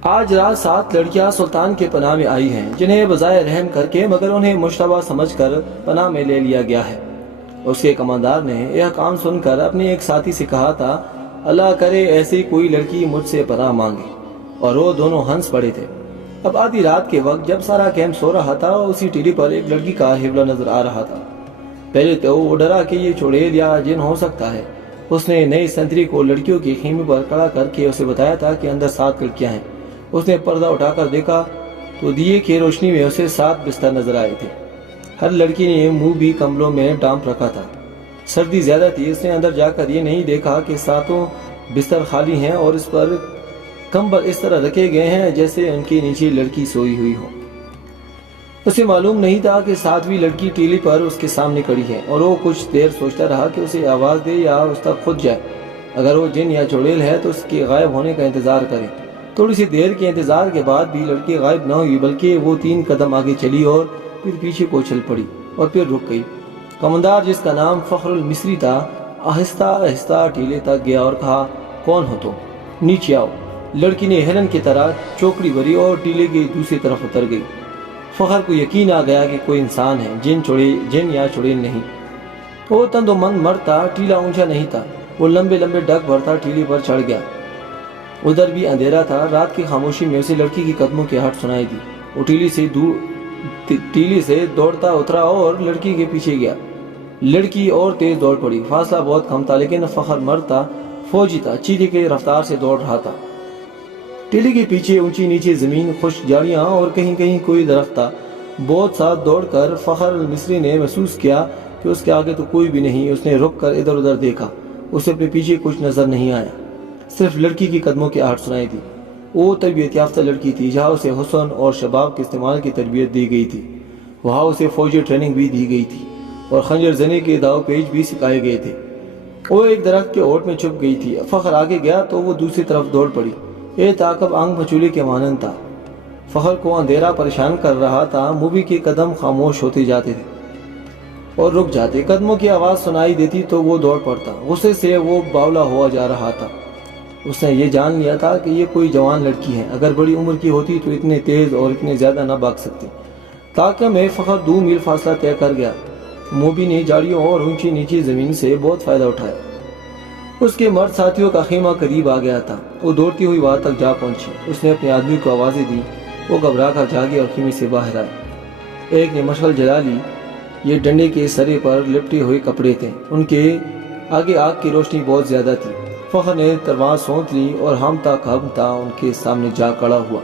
آج رات 7 لڑکیاں سلطان کے پناہ میں آئی ہیں، جنہیں بظاہر رحم کر کے مگر انہیں مشتبہ سمجھ کر پناہ میں لے لیا گیا ہے۔ اس کے کماندار نے یہ کام سن کر اپنے ایک ساتھی سے کہا تھا، اللہ کرے ایسی کوئی لڑکی مجھ سے پناہ مانگے، اور وہ دونوں ہنس پڑے تھے۔ اب آدھی رات کے وقت جب سارا کیمپ سو رہا تھا، اسی ٹیلی پر ایک لڑکی کا حوالہ نظر آ رہا تھا۔ پہلے تو وہ ڈرا کہ یہ چڑیل یا جن ہو سکتا ہے۔ اس نے نئی سنتری کو لڑکیوں کے خیمے پر کھڑا کر کے اسے بتایا تھا کہ اندر 7 لڑکیاں ہیں۔ اس نے پردہ اٹھا کر دیکھا تو دیے کی روشنی میں اسے 7 بستر نظر آئے تھے۔ ہر لڑکی نے منہ بھی کمبلوں میں ڈانپ رکھا تھا۔ سردی زیادہ تھی، اس نے اندر جا کر یہ نہیں دیکھا کہ 7 بستر خالی ہیں اور اس پر کمبل اس طرح رکھے گئے ہیں جیسے ان کے نیچے لڑکی سوئی ہوئی ہو۔ اسے معلوم نہیں تھا کہ 7ویں لڑکی ٹیلی پر اس کے سامنے کھڑی ہے، اور وہ کچھ دیر سوچتا رہا کہ اسے آواز دے یا اس تک خود جائے۔ اگر وہ جن یا چڑیل ہے تو اس کے غائب ہونے کا انتظار کرے۔ تھوڑی سی دیر کے انتظار کے بعد بھی لڑکی غائب نہ ہوئی، بلکہ وہ 3 قدم آگے چلی اور پھر پیچھے کو چل پڑی اور پھر رک گئی۔ کماندار، جس کا نام فخر المصری تھا، آہستہ آہستہ ٹیلے تک گیا اور کہا، کون ہو تم؟ نیچے آؤ۔ لڑکی نے ہرن کی طرح چوکڑی بھری اور ٹیلے کی دوسری طرف اتر گئی۔ فخر کو یقین آ گیا کہ کوئی انسان ہے، جن یا چڑیل نہیں۔ وہ تند و من مرد تھا، ٹیلا اونچا نہیں تھا۔ وہ لمبے لمبے ڈگ بھرتا ٹیلی پر چڑھ گیا۔ ادھر بھی اندھیرا تھا۔ رات کی خاموشی میں اسے لڑکی کی قدموں کی ہٹ سنائی دی۔ وہ ٹیلی سے دوڑتا اترا اور لڑکی کے پیچھے گیا۔ لڑکی اور تیز دوڑ پڑی۔ فاصلہ بہت کم تھا، لیکن فخر مرد تھا، فوجی تھا، چیتے کی رفتار سے دوڑ رہا تھا۔ ٹیلی کے پیچھے اونچی نیچے زمین، خشک جھاڑیاں اور کہیں کہیں کوئی درخت تھا۔ بہت ساتھ دوڑ کر فخر المصری نے محسوس کیا کہ اس کے آگے تو کوئی بھی نہیں۔ اس نے رک کر ادھر ادھر دیکھا۔ اسے اپنے پیچھے کچھ نظر نہیں آیا، صرف لڑکی کی قدموں کی آہٹ سنائی دی۔ وہ تربیت یافتہ لڑکی تھی، جہاں اسے حسن اور شباب کے استعمال کی تربیت دی گئی تھی، وہاں اسے فوجی ٹریننگ بھی دی گئی تھی اور خنجر زنی کے داؤ پیچ بھی سکھائے گئے تھے۔ وہ ایک درخت کے اوٹ میں چھپ گئی تھی۔ فخر آگے گیا تو وہ دوسری طرف دوڑ پڑی۔ یہ تعاقب آنکھ مچولی کے مانند تھا۔ فخر کو اندھیرا پریشان کر رہا تھا۔ موبی کے قدم خاموش ہوتے جاتے تھے اور رک جاتے۔ قدموں کی آواز سنائی دیتی تو وہ دوڑ پڑتا۔ غصے سے وہ باولا ہوا جا رہا تھا۔ اس نے یہ جان لیا تھا کہ یہ کوئی جوان لڑکی ہے۔ اگر بڑی عمر کی ہوتی تو اتنے تیز اور اتنے زیادہ نہ بھاگ سکتی۔ تاکہ میں فخر 2 میل فاصلہ طے کر گیا۔ موبی نے جھاڑیوں اور اونچی نیچی زمین سے بہت فائدہ اٹھایا۔ اس کے مرد ساتھیوں کا خیمہ قریب آ گیا تھا۔ وہ دوڑتی ہوئی وہاں تک جا پہنچی۔ اس نے اپنے آدمی کو آوازیں دی۔ وہ گھبرا کر جاگے اور خیمے سے باہر آئے۔ ایک نے مشعل جلا لی۔ یہ ڈنڈے کے سرے پر لپٹے ہوئے کپڑے تھے۔ ان کے آگے آگ کی روشنی بہت زیادہ تھی۔ فخر نے تلوار سونت لی اور ہمتا ان کے سامنے جا کھڑا ہوا۔